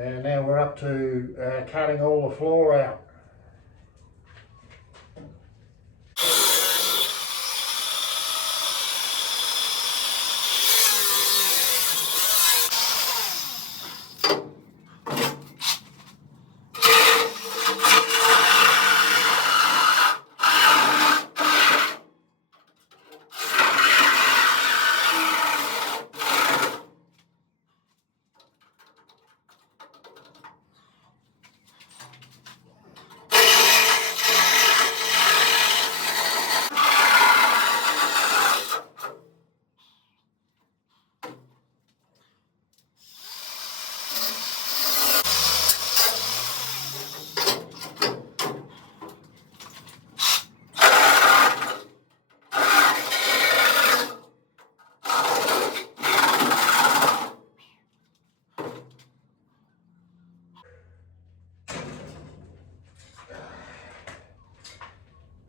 And now we're up to cutting all the floor out.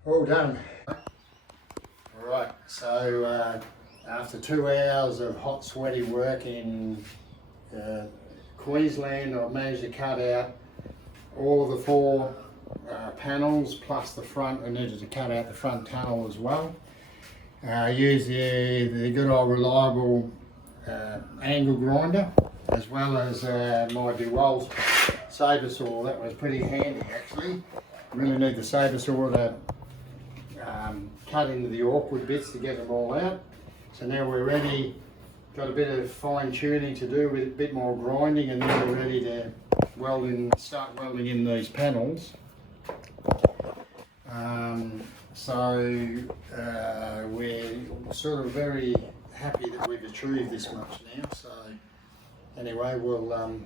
All done. Alright, so after 2 hours of hot sweaty work in Queensland, I've managed to cut out all of the 4 panels plus the front. I needed to cut out the front tunnel as well. I used the good old reliable angle grinder, as well as my DeWalt saber saw. That was pretty handy actually. Really need the saber saw to cut into the awkward bits to get them all out. So now we're ready, got a bit of fine tuning to do with a bit more grinding, and then we're ready to start welding in these panels. We're sort of very happy that we've achieved this much now. So anyway, we'll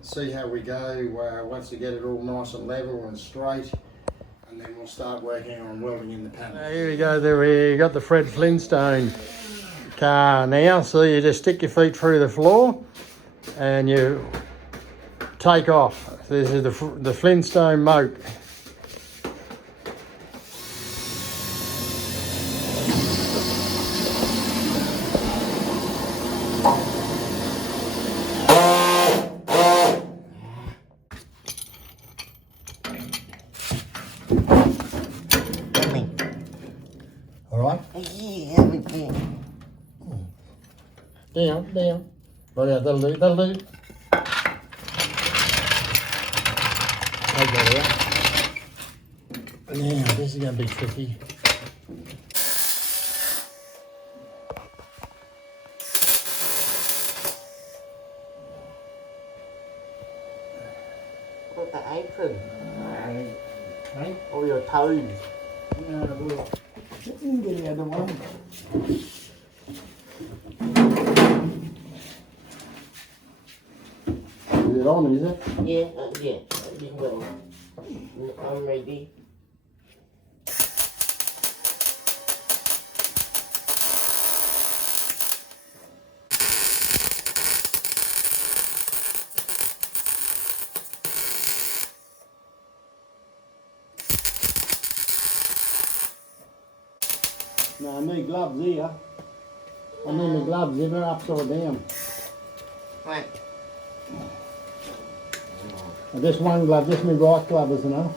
see how we go once we get it all nice and level and straight. And then we'll start working on welding in the panels. Here we go, there we got the Fred Flintstone car now. So you just stick your feet through the floor and you take off. This is the Flintstone Moke. Alright? Yeah, we can. Down. Right out, that'll do. Take that out. Now, this is going to be tricky. Put the apron. Hey? Or your toes. No, look. Get the other one. Is it on, is it? Yeah, you will. I'm ready. No, I need gloves here. I need my gloves here, they're upside down. Right. Just one glove, just my right glove is enough.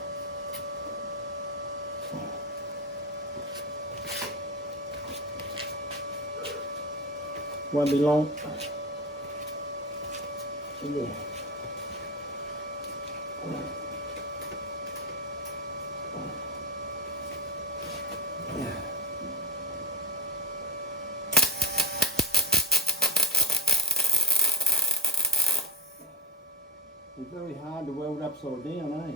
Won't be long. Yeah. It's very hard to weld upside down, eh?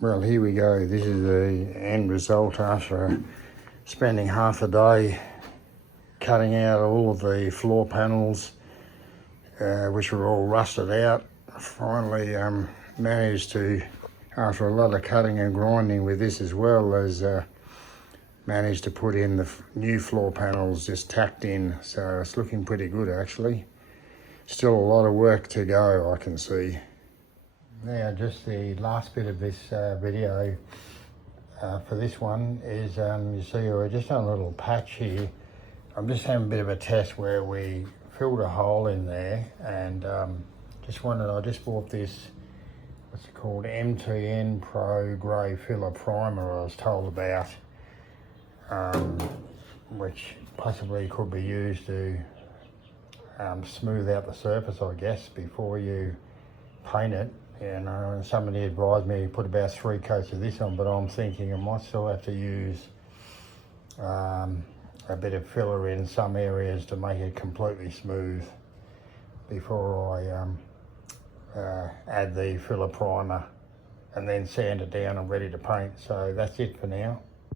Well, here we go. This is the end result after spending half a day cutting out all of the floor panels, which were all rusted out. Finally managed to, after a lot of cutting and grinding with this as well, as managed to put in the new floor panels just tacked in. So it's looking pretty good actually. Still a lot of work to go, I can see. Now, just the last bit of this video for this one is, you see we're just on a little patch here. I'm just having a bit of a test where we filled a hole in there, and I just bought this, what's it called, MTN Pro Grey Filler Primer I was told about, which possibly could be used to smooth out the surface, I guess, before you paint it. And somebody advised me to put about 3 coats of this on, but I'm thinking I might still have to use a bit of filler in some areas to make it completely smooth before I add the filler primer, and then sand it down and ready to paint. So that's it for now.